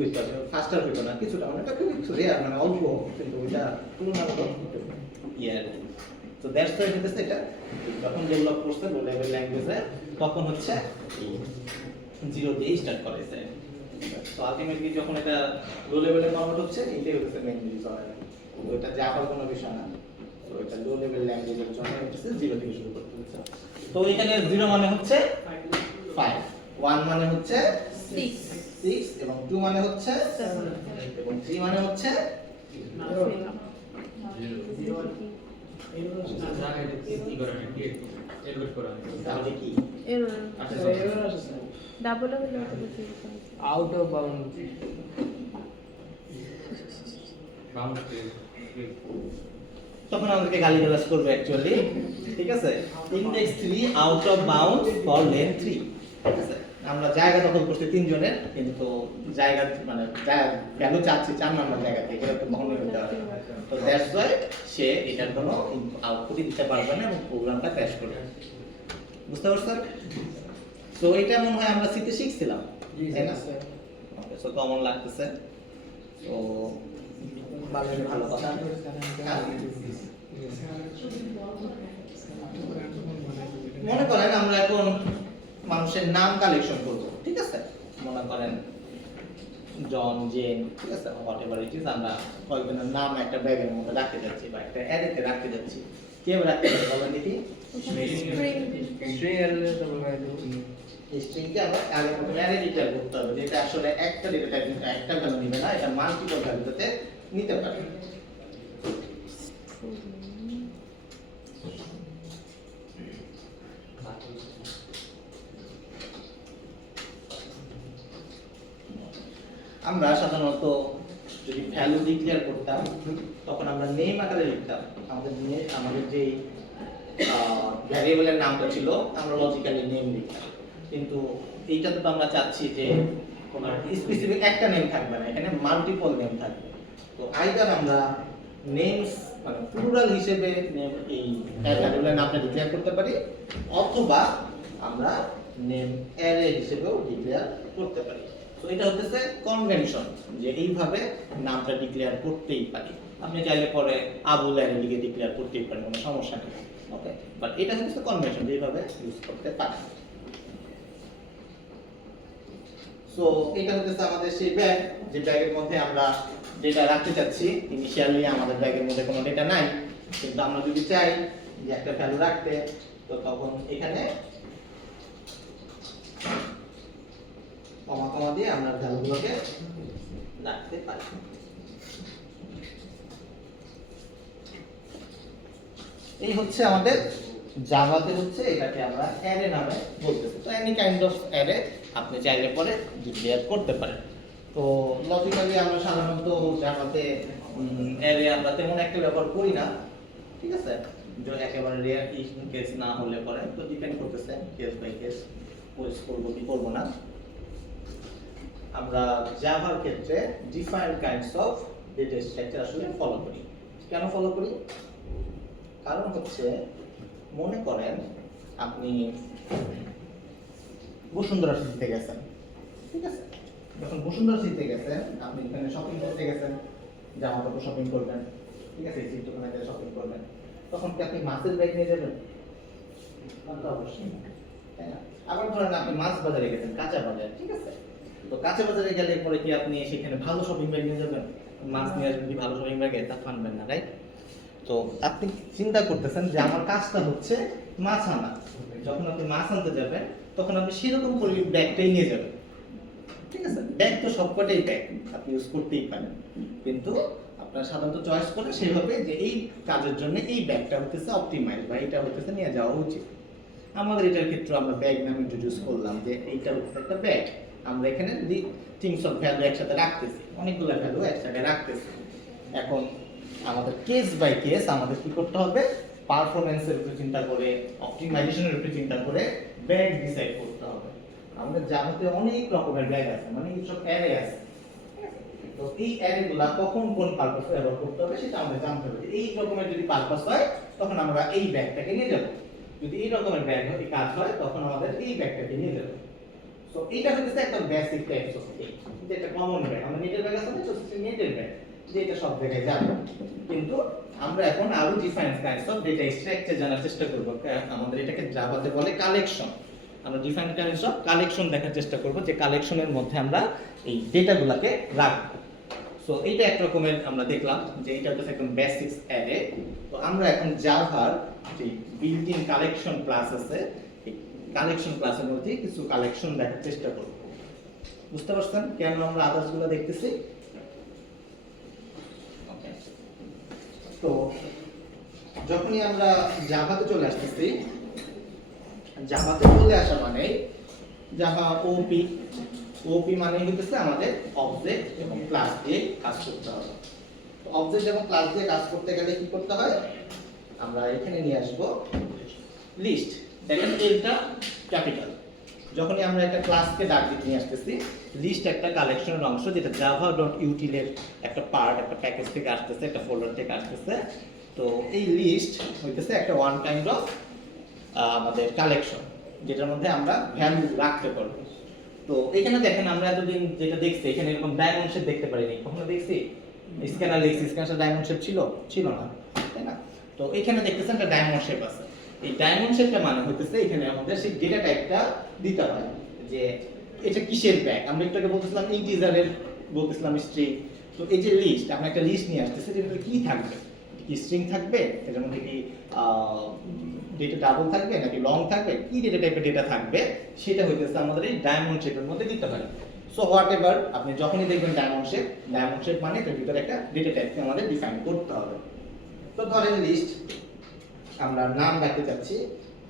হইতো ফাস্টার হইতো না কিছুটা মানে এটা খুব রেয়ার মানে অল্প কিন্তু ওইটা তুলনামূলক ইয়ার তো দ্যাটস ওয়াই হইতেছে এটা যখন ডেভেলপ করছে লো লেভেল ল্যাঙ্গুয়েজে তখন হচ্ছে 0 দিয়ে স্টার্ট করেছে তো আলটিমেটলি যখন এটা লো লেভেলে কনভার্ট হচ্ছে এটাই হচ্ছে মেইন রিজন ওটা জাভার কোনো বিষয় না তো এটা লো লেভেল ল্যাঙ্গুয়েজের জন্য হচ্ছে 0 থেকে শুরু করতে হচ্ছে তো এখানে 0 মানে হচ্ছে 5 1 মানে হচ্ছে 6 এবং 2 মানে হচ্ছে 7 এবং 3 মানে হচ্ছে তাহলে কি ডাবল আউট অফ বাউন্ড তখন আমাদেরকে গালিগালাজ করবে অ্যাকচুয়ালি ঠিক আছে index 3 out of bound for lane 3 ঠিক আছে আমরা জায়গা দখল করছি তিনজনের কিন্তু জায়গা মানে ভ্যালু চাচ্ছি 4 নম্বর জায়গা থেকে এটা তো কখনোই হতে পারে না। তো দ্যাটস ওয়াই সে এটার কোনো আউটপুটই দিতে পারবে না এবং প্রোগ্রামটা ক্র্যাশ করবে বুঝতে পারছেন তো এটা মনে হয় আমরা সিতে শিখছিলাম জি তাই না স্যার ওকে সো কমন লাগতেছে তো ভালো কথা হ্যাঁ। মনে করেন আমরা এখন মানুষের নাম কালেকশন করব ঠিক আছে মনে করেন জন জেন ঠিক আছে হোয়াটএভার ইট ইজ আমরা কয়েকজনের নাম একটা ব্যাগের মধ্যে রাখতে যাচ্ছি বা একটা অ্যারেতে রাখতে যাচ্ছি কিভাবে রাখতে যাচ্ছি বলেন দেখি স্ট্রিং এররে তো বলাই দেব স্ট্রিংকে আমরা আগের মতো অ্যারে ডিক্লেয়ার করতে হবে যেটা আসলে একটা ডেটা টাইপ একটা ভ্যালু নেবে না এটা মাল্টিপল ভ্যালুতে নিতে পারে আমরা সাধারণত যদি ভ্যালু ডিক্লেয়ার করতাম তখন আমরা নেম আকারে লিখতাম আমাদের যে ভ্যারিয়েবলের নামটা ছিল আমরা লজিক্যালি নেম লিখতাম কিন্তু এইটাতে তো আমরা চাচ্ছি যে কোনো স্পেসিফিক একটা নেম থাকবে না, এখানে মাল্টিপল নেম থাকবে। তো আইদার আমরা নেমস মানে প্লুরাল হিসেবে এই ভ্যারিয়েবলের নামটা ডিক্লেয়ার করতে পারি, অথবা আমরা নেম অ্যারে হিসেবেও ডিক্লেয়ার করতে পারি। তো এটা হচ্ছে কনভেনশন যে এইভাবে নামটা ডিক্লেয়ার করতেই পারি। আপনি চাইলে পরে আবুল অ্যারে লিখে ডিক্লেয়ার করতেই পারেন, কোনো সমস্যা নেই। ওকে, বাট এটা হচ্ছে কনভেনশন যে এইভাবে ইউজ করতে পারি। সো এটা হচ্ছে আমাদের সেই ব্যাগ, যে ব্যাগের মধ্যে আমরা ডেটা রাখতে চাচ্ছি। ইনিশিয়ালি আমাদের ব্যাগের মধ্যে কোনো ডেটা নাই, কিন্তু আমরা যদি চাই যে একটা ভ্যালু রাখতে, তো তখন এখানে কমা কমা দিয়ে আমরা ভ্যালুগুলোকে রাখতে পারি। এই হচ্ছে আমাদের জাভাতে হচ্ছে এটাকে আমরা অ্যারে নামে বলতেছি। তো এনি কাইন্ড অফ অ্যারে আপনি চাইলে পরে ডিক্লেয়ার করতে পারেন। তো লজিক্যালি আমরা সাধারণত জাভাতে অ্যারে আমরা তেমন একটা ব্যবহার করি না, ঠিক আছে? যে একেবারে রেয়ার কেস না হলে পরে তো ডিপেন্ড করতেছে কেস বাই কেস ইউজ করব কি করব না। আমরা জাভার ক্ষেত্রে different kinds of data structure আসলে ফলো করি। কেন ফলো করি? কারণ হচ্ছে মনে করেন আপনি বসুন্ধরা সিটিতে গেছেন, ঠিক আছে? যখন বসুন্ধরা সিটিতে গেছেন, আপনি এখানে শপিং করতে গেছেন, জামা কাপড় শপিং করবেন, ঠিক আছে? এই দোকানে গিয়ে শপিং করবেন, তখন কি আপনি মাছের ব্যাগ নিয়ে যাবেন? তো অবশ্যই না, তাই না? আবার ধরেন আপনি মাছ বাজারে গেছেন, কাঁচা বাজার, ঠিক আছে? তো কাঁচা বাজারে গেলে পরে কি আপনি সেখানে ভালো শপিং ব্যাগ নিয়ে যাবেন? মাছ নিয়ে আসবেন কি ভালো শপিং ব্যাগে? তা পারবেন না, রাইট? তো আপনি চিন্তা করতেছেন যে আমার কাজটা হচ্ছে মাছ আনা। যখন আপনি মাছ আনতে যাবেন তখন আপনি সেরকম ব্যাগটাই নিয়ে যাবেন, ঠিক আছে? ব্যাগ তো সবকটাই ব্যাগ আপনি ইউজ করতেই পারেন, কিন্তু আপনার সাধারণত চয়েস করে সেভাবে যে এই কাজের জন্য এই ব্যাগটা হতেছে অপটিমাইজ বা এটা হতেছে নিয়ে যাওয়া উচিত। আমাদের এটার ক্ষেত্রে আমরা ব্যাগ নামে ইন্ট্রোডিউস করলাম যে এইটা হচ্ছে একটা ব্যাগ। আমরা এখানে থিংস অফ ভ্যালু একসাথে রাখতেছি, অনেকগুলো ভ্যালু একসাথে রাখতেছি। এখন আমাদের কেস বাই কেস আমাদের কি করতে হবে? পারফরম্যান্সের উপরে চিন্তা করে, অপটিমাইজেশনের উপরে চিন্তা করে ব্যাগ ডিসাইড করতে হবে। আমাদের জাভাতে অনেক রকমের ব্যাগ আছে, মানে এইসব অ্যারে আছে। তো এই অ্যারেগুলা কখন কোন পারপাসে ব্যবহার করতে হবে সেটা আমরা জানতে হবে। এই রকমের যদি পারপাস হয় তখন আমরা এই ব্যাগটাকে নিয়ে যাব, যদি এই রকমের ব্যাগ হয় কাজ হয় তখন আমাদের এই ব্যাগটাকে নিয়ে যাব। সো এইটা হচ্ছে একটা বেসিক টাইপস অফ থিং, যেটা কমন ব্যাগ। আমরা নেটের ব্যাগ আছে না, তো নেটের ব্যাগ যে এটা সব জায়গায় যাবে। কিন্তু আমরা এখন আরো different kinds of data structure জানার চেষ্টা করব। আমাদের এটাকে জাভাতে বলে কালেকশন। আমরা ডিফারেন্ট কাইন্ডস অফ কালেকশন দেখার চেষ্টা করব, যে কালেকশনের মধ্যে আমরা এই ডেটাগুলোকে রাখব। সো এইটা এক রকমের আমরা দেখলাম যে এটা হচ্ছে একদম বেসিক্স অ্যারে। তো আমরা এখন জাভার যে বিল্ট ইন কালেকশন ক্লাস আছে, এই কালেকশন ক্লাসের মধ্যে কিছু কালেকশন দেখার চেষ্টা করব। বুঝতে পারছেন কেন আমরা আদার্সগুলো দেখতেছি? তো যখনই আমরা জাভাতে চলে আসতেছি, জাভাতে চলে আসা মানে জাভা ওপি মানে হচ্ছে আমাদের অবজেক্ট এবং ক্লাস দিয়ে কাজ করতে হবে। তো অবজেক্ট এবং ক্লাস দিয়ে কাজ করতে গেলে কি করতে হয়? আমরা এখানে নিয়ে আসব লিস্ট। দেখেন এটা ক্যাপিটাল। যখনই আমরা একটা ক্লাসকে ডাক দিতে নিয়ে আসতেছি, লিস্ট একটা কালেকশনের অংশ, যেটা java.util এর একটা পার্ট, একটা প্যাকেজ থেকে আসতেছে, একটা ফোল্ডার থেকে আসতেছে। তো এই লিস্ট হইতেছে একটা ওয়ান কাইন্ড অফ আমাদের কালেকশন, যেটার মধ্যে আমরা ভ্যালু রাখতে পারবো। তো এখানে দেখেন আমরা এতদিন যেটা দেখছি, এখানে এরকম ডায়মন্ড শেপ দেখতে পারিনি, কখনো দেখছি? স্ক্যানার দেখছি, স্ক্যানার ডায়মন্ড শেপ ছিল না, তাই না? তো এখানে দেখতেছেন একটা ডায়মন্ড শেপ আছে। এই ডায়মন্ড শেপটা মানে হইতেছে এখানে আমাদের সেই ডেটা টাইপটা দিতে হয়, যে এটা কিসের ব্যাগ। আমরা একটু আগে বলতেছিলাম ইন্টিজারের, বলতেছিলাম স্ট্রিং। তো এই যে লিস্ট, আমরা একটা লিস্ট নিয়ে আসতেছি, যেটা কি থাকবে? কি স্ট্রিং থাকবে, এটার মধ্যে কি ডেটা ডাবল থাকবে নাকি লং থাকবে, কি ডেটা টাইপের ডেটা থাকবে, সেটা হইতেছে আমাদের এই ডায়মন্ড শেপের মধ্যে দিতে হয়। সো হোয়াট এভার আপনি যখনই দেখবেন ডায়মন্ড শেপ মানে এটার ভিতরে একটা ডেটা টাইপকে আমাদের ডিফাইন করতে হবে। তো ধরেন লিস্ট আমরা নাম রাখতে চাচ্ছি,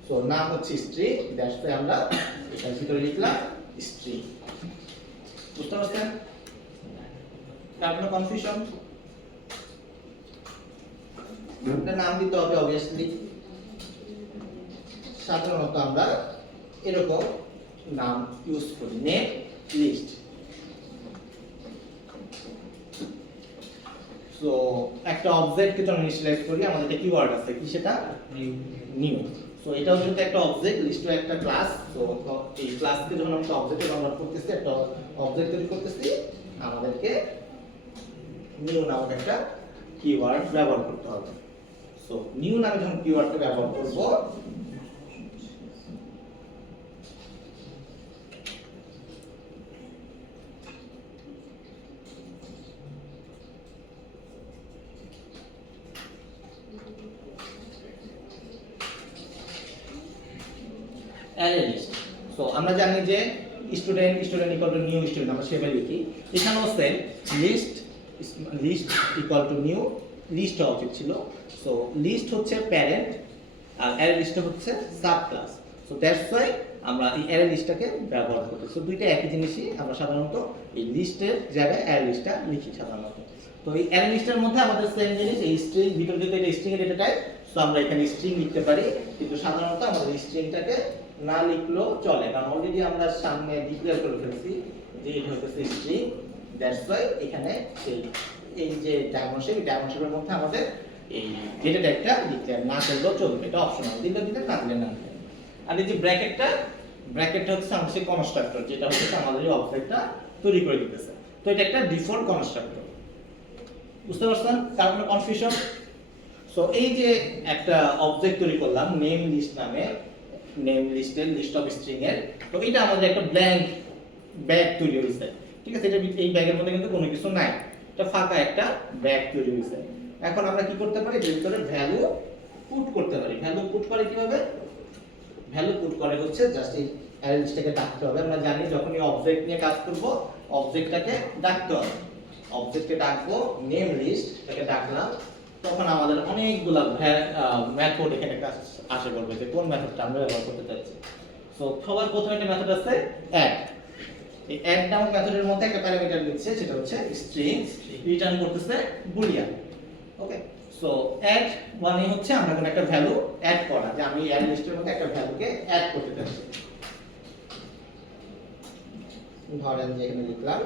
সো নাম হচ্ছে স্ট্রিং, দ্যাটস ওয়াই আমরা এটার ভিতরে লিখলাম স্ট্রিং। বুঝতে পারছেন? কার কোনো কনফিউশন? নাম দিতে হবে অবভিয়াসলি। সাধারণত আমরা এরকম নাম ইউজ করি, নেম লিস্ট। সো একটা অবজেক্টকে যখন ইনিশিয়ালাইজ করি আমাদের একটা কিওয়ার্ড আছে, কি সেটা? নিউ। সো এটাও যেহেতু একটা অবজেক্ট, লিস্টও একটা ক্লাস। তো এই ক্লাসকে যখন আমরা অবজেক্টে কনভার্ট করতেছি, একটা অবজেক্ট তৈরি করতেছি, আমাদেরকে নিউ নামক একটা কিওয়ার্ড ব্যবহার করতে হবে। সো নিউ নামে যখন কিওয়ার্ডটা ব্যবহার করব, অ্যারে লিস্ট। সো আমরা জানি যে student equal to new student, আমরা সেভাবে লিখি। এখানেও same, list equal to new, list হওয়া উচিত ছিল। সো লিস্ট হচ্ছে প্যারেন্ট আর অ্যারে লিস্ট হচ্ছে sub class. So that's why আমরা এই অ্যারে লিস্টটাকে ব্যবহার করি। সো দুইটা একই জিনিসই, আমরা সাধারণত এই লিস্টের জায়গায় অ্যারে লিস্টটা লিখি সাধারণত। তো এই অ্যারে লিস্টের মধ্যে আমাদের সেম জিনিস, এই স্ট্রিং ভিতর যেহেতু এটা স্ট্রিং এর ডেটা টাইপ, সো আমরা এখানে স্ট্রিং লিখতে পারি, কিন্তু সাধারণত আমাদের স্ট্রিংটাকে না লিখলেও চলে, কারণ অলরেডি আমরা সামনে ডিক্লেয়ার করে ফেলছি যে এটা হচ্ছে স্ট্রিং। দ্যাটস ওয়াই এখানে এই যে ডায়মেনশন, এই ডায়মেনশনের মধ্যে আমাদের এই ডেটা টাইপটা ডিক্লেয়ার না করলেও চলবে, এটা অপশনাল, দিলে দিলে না দিলে না দিলে। আর এই যে ব্র্যাকেটটা হচ্ছে আমাদের সেই কনস্ট্রাক্টর, যেটা হচ্ছে আমাদের এই অবজেক্টটা তৈরি করে দিতেছে। তো এটা একটা ডিফল্ট কনস্ট্রাক্টর। বুঝতে পারছেন কার কোনো কনফিউশন? সো এই যে একটা অবজেক্ট তৈরি করলাম নেম লিস্ট নামে, নেম লিস্টের লিস্ট অফ স্ট্রিং এর, তো এটা আমাদের একটা ব্ল্যাঙ্ক ব্যাগ তৈরি হয়েছে, ঠিক আছে? এটা এই ব্যাগের মধ্যে কিন্তু কোনো কিছু নাই, এটা ফাঁকা একটা ব্যাগ তৈরি হয়েছে। এখন আমরা কি করতে পারি, এর ভিতরে ভ্যালু পুট করতে পারি। ভ্যালু পুট করে কিভাবে? ভ্যালু পুট করে হচ্ছে জাস্ট এই অ্যারে লিস্টটাকে ডাকতে হবে। আমরা জানি যখন এই অবজেক্ট নিয়ে কাজ করব, অবজেক্টটাকে ডাকতে হবে। অবজেক্টকে ডাকবো, নেম লিস্ট এটাকে ডাকলাম, তখন আমাদের অনেকগুলা মেথড এখানে কাজ আসে করবে যে কোন মেথডটা আমরা ব্যবহার করতে চাচ্ছি। সো সবার প্রথমে একটা মেথড আছে অ্যাড। এই অ্যাড নামক মেথডের মধ্যে একটা প্যারামিটার নিচ্ছে, সেটা হচ্ছে স্ট্রিং, রিটার্ন করতেছে বুলিয়ান। ওকে, সো অ্যাড মানে হচ্ছে আমরা কোনো একটা ভ্যালু অ্যাড করা, যে আমি অ্যাড লিস্টের মধ্যে একটা ভ্যালুকে অ্যাড করতে চাচ্ছি। ধরেন যে এখানে লিখলাম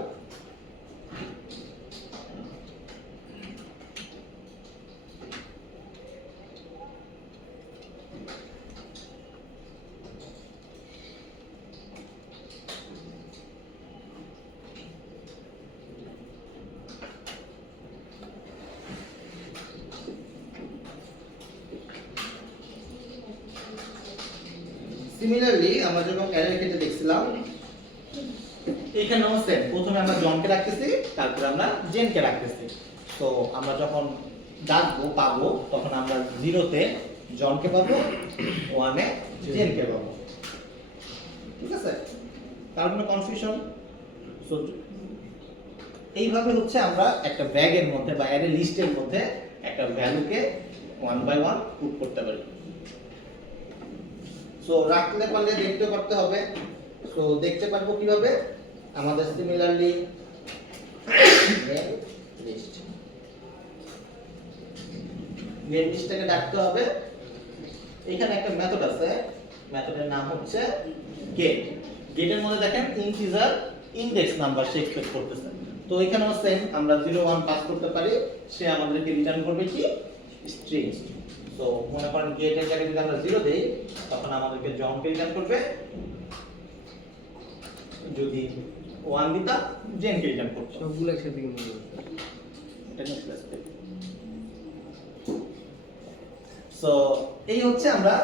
সিমিলারলি আমরা যখন অ্যারের ক্ষেত্রে দেখছিলাম, এখানেও সেম, প্রথমে আমরা জনকে রাখতেছি, তারপর আমরা জেনকে রাখতেছি। তো আমরা যখন ডাকবো পাবো, তখন আমরা 0 তে জনকে পাবো, 1 এ জেনকে পাবো, ঠিক আছে? তার কোনো কনফিউশন? সো এইভাবে হচ্ছে আমরা একটা ব্যাগের মধ্যে বা অ্যারে লিস্টের মধ্যে একটা ভ্যালুকে 1 বাই 1 পুট করতে পারি। সো রাখতে পারলে দেখতে করতে হবে। সো দেখতে পারবো কিভাবে? আমাদের সিমিলারলি নেম লিস্টটাকে ডাকতে হবে। এখানে একটা মেথড আছে, মেথডের নাম হচ্ছে গেট। গেটের মধ্যে দেখেন ইন্টিজার ইনডেক্স নাম্বার সে এক্সপেক্ট করতেছে। তো এখানেও সেম, আমরা 0 1 পাস করতে পারি, সে আমাদেরকে রিটার্ন করবে কি? স্ট্রিং। তো মনে করেন গেটের জায়গায় যদি আমরা 0 দেই, তখন আমাদেরকে জনকে রিটার্ন করবে, যদি 1 দিতাম জেনকে রিটার্ন করবে। সবগুলো একসাথে কিন্তু সো এই হচ্ছে আমরা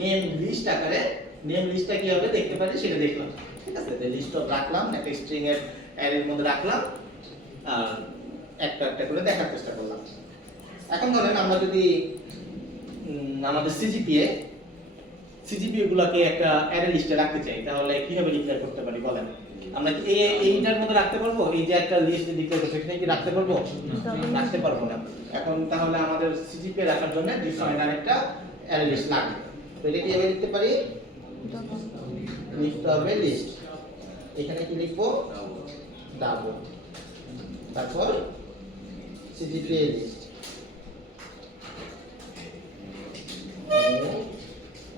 নেম লিস্ট আকারে নেম লিস্টটা কিভাবে দেখতে পারি সেটা দেখলাম, ঠিক আছে? যে লিস্ট অফ রাখলাম, একটা স্ট্রিং এর অ্যারের মধ্যে রাখলাম, আর একটা একটা করে দেখার চেষ্টা করলাম। এখন ধরেন আমরা যদি আমাদের সিজিপিএ গুলোকে একটা অ্যারে লিস্টে রাখতে চাই, তাহলে কিভাবে ডিক্লেয়ার করতে পারি বলেন? আমরা কি এইটার মধ্যে রাখতে পারবো? এই যে একটা লিস্ট ডিক্লেয়ার করতে, সেখানে কি রাখতে পারবো? রাখতে পারবো না। এখন তাহলে আমাদের সিজিপিএ রাখার জন্য ডিফারেন্ট আরেকটা অ্যারে লিস্ট লাগবে। তো এটা কিভাবে লিখতে পারি? লিখতে হবে লিস্ট, এখানে কি লিখবো? ডাবল, তারপর সিজিপিএ লিস্ট,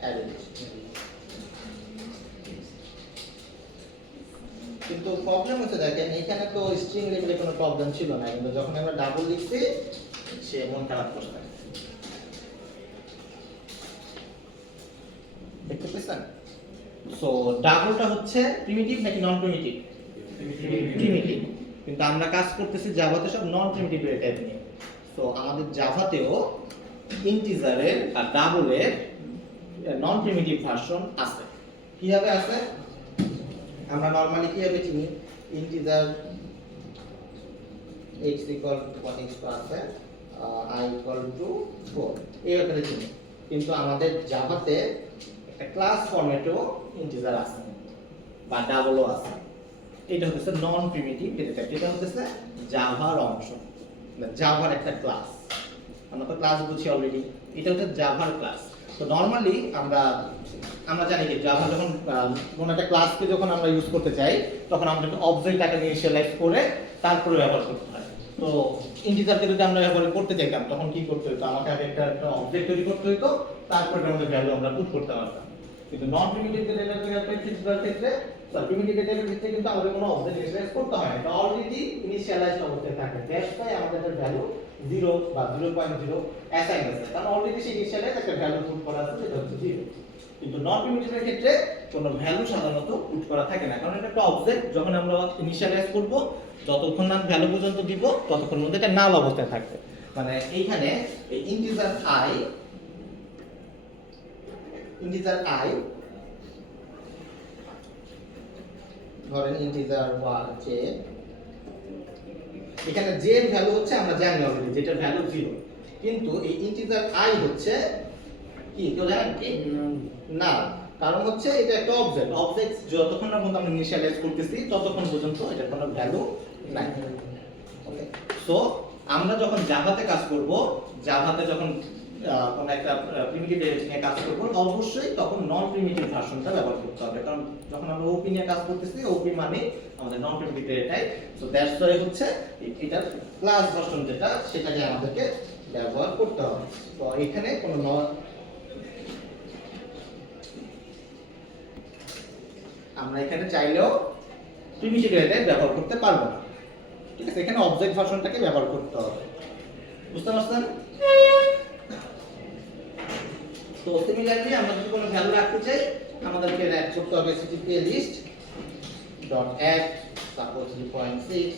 অ্যারে লিস্ট। কিন্তু প্রবলেম হচ্ছে দেখেন এখানে তো স্ট্রিং লেভেলে কোনো প্রবলেম ছিল না, কিন্তু যখন আমরা ডাবল লিখছি সে মন খারাপ করছে। দেখতে পেয়েছেন? সো ডাবলটা হচ্ছে প্রিমিটিভ নাকি নন প্রিমিটিভ? প্রিমিটিভ। কিন্তু আমরা কাজ করতেছি জাভাতে সব নন প্রিমিটিভ ডেটা টাইপ নিয়ে। সো আমাদের জাভাতেও ইন্টিজারের আর ডাবলের নন প্রিমিটিভ ভার্সন আছে। কিভাবে আছে? আমরা নরমালি কিভাবে চিনি? Integer x equal to x আছে, I equal to 4 এই আকারে চিনি। কিন্তু আমাদের জাভাতে একটা ক্লাস ফরম্যাটেও ইন্টিজার আছে বা ডাবলও আছে। এটা হচ্ছে নন প্রিমিটিভ ডেটা টাইপ। এটা হচ্ছে জাভার অংশ, জাভার একটা ক্লাস। আমরা তো ক্লাস বুঝি অলরেডি, এটা হচ্ছে জাভার ক্লাস। তো নরমালি আমরা জানি যে জাভা যখন কোনো একটা ক্লাসকে যখন আমরা ইউজ করতে চাই তখন আমরা একটা অবজেক্ট আকারে ইনিশিয়ালাইজ করে তারপরে ব্যবহার করতে হয়। তো ইন্টিজারকে যদি আমরা ব্যবহার করতে চাইতাম তখন কি করতে হতো? আমাকে আগে একটা অবজেক্ট তৈরি করতে হতো, তারপরে আমাদের ভ্যালু আমরা পুট করতে পারতাম। কিন্তু নন প্রিমিটিভ ডেটা টাইপের ক্ষেত্রে প্রিমিটিভ ডেটা টাইপের ক্ষেত্রে কিন্তু আমাদের কোনো অবজেক্ট ইনিশিয়ালাইজ করতে হয় না, এটা অলরেডি ইনিশিয়ালাইজড অবস্থায় থাকে। দ্যাটস ওয়াই আমাদের ভ্যালু 0 বা 0.0 অ্যাসাইন আছে, কারণ অলরেডি সেই ইনিশিয়ালাইজ একটা ভ্যালু পুট করা আছে যেটা হচ্ছে 0। কিন্তু নন প্রিমিটিভের ক্ষেত্রে কোনো ভ্যালু সাধারণত পুট করা থাকে না, কারণ এটা একটা অবজেক্ট। যখন আমরা ইনিশিয়ালাইজ করব ততক্ষণ না ভ্যালু পর্যন্ত দিব ততক্ষণ মধ্যে এটা নাল অবস্থায় থাকবে। মানে এইখানে এই ইন্টিজার i ধরেন ইন্টিজার j, এখানে j এর ভ্যালু হচ্ছে আমরা জানি অলরেডি যেটা ভ্যালু 0, কিন্তু এই ইন্টিজার i হচ্ছে কি কেউ জানেন কি? না, কারণ হচ্ছে এটা একটা অবজেক্ট যতক্ষণ না পর্যন্ত আমরা ইনিশিয়ালাইজ করতেছি ততক্ষণ পর্যন্ত এটার কোনো ভ্যালু নাই। ওকে, সো আমরা যখন জাভাতে কাজ করব, জাভাতে যখন কোনো একটা প্রিমিটিভ নিয়ে কাজ করব, অবশ্যই তখন নন প্রিমিটিভ ভার্সনটা ব্যবহার করতে হবে, কারণ যখন আমরা ওপি নিয়ে কাজ করতেছি ওপি মানে আমাদের non primitive data type. So that's why হচ্ছে এটার ক্লাস ভার্সন যেটা সেটাকে আমাদেরকে ব্যবহার করতে হবে। তো এখানে কোনো আমরা এখানে চাইলেও প্রিমিটিভ ডেটা টাইপ ব্যবহার করতে পারবো না, ঠিক আছে? এখানে অবজেক্ট ভার্সনটাকে ব্যবহার করতে হবে, বুঝতে পারছেন? তো সিমিলারলি আমরা যদি কোনো ভ্যালু রাখতে চাই আমাদেরকে র্যাপ করতে হবে ctk list dot add suppose 3.6,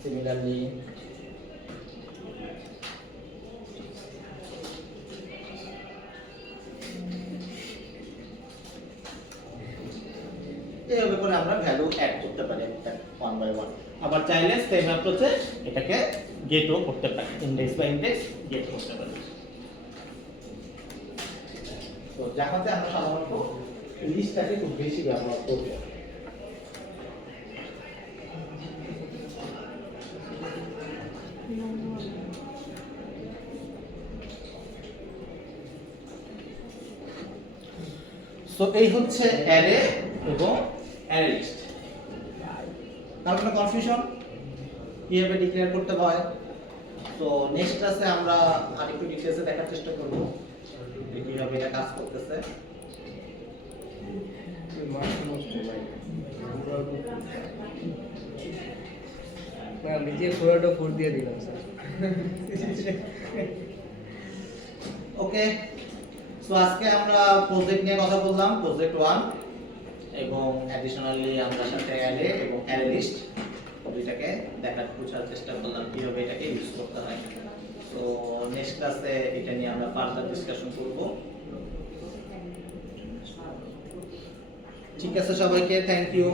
similarly এইভাবে করে আমরা ভ্যালু অ্যাড করতে পারি ওয়ান বাই ওয়ান। আবার চাইলে সেম অ্যাপ্রোচে এটাকে গেটও করতে পারি, ইনডেক্স বাই ইনডেক্স গেট করতে পারি। তো জাভাতে আমরা সাধারণত লিস্টটাকে খুব বেশি ব্যবহার করব। সো এই হচ্ছে অ্যারে এবং অ্যারে লিস্ট। তার কোনো কনফিউশন কিভাবে ডিক্লেয়ার করতে হয়? তো নেক্সট ক্লাসে আমরা আরেকটু ডিটেইলসে দেখার চেষ্টা করব কিভাবে এটা কাজ করতেছে। নিজে 4/4 দিয়ে দিলাম স্যার। ওকে, সো আজকে আমরা প্রজেক্ট নিয়ে কথা বললাম, প্রজেক্ট 1, এবং অ্যাডিশনালি আমরা সাথে অ্যারে এবং অ্যারে লিস্ট দুইটাকে দেখার বোঝার চেষ্টা করলাম কিভাবে এটাকে ইউজ করতে হয়। তো নেক্সট ক্লাসে এটা নিয়ে আমরা ফার্দার ডিসকাশন করব। ঠিক আছে, সবাইকে থ্যাংক ইউ।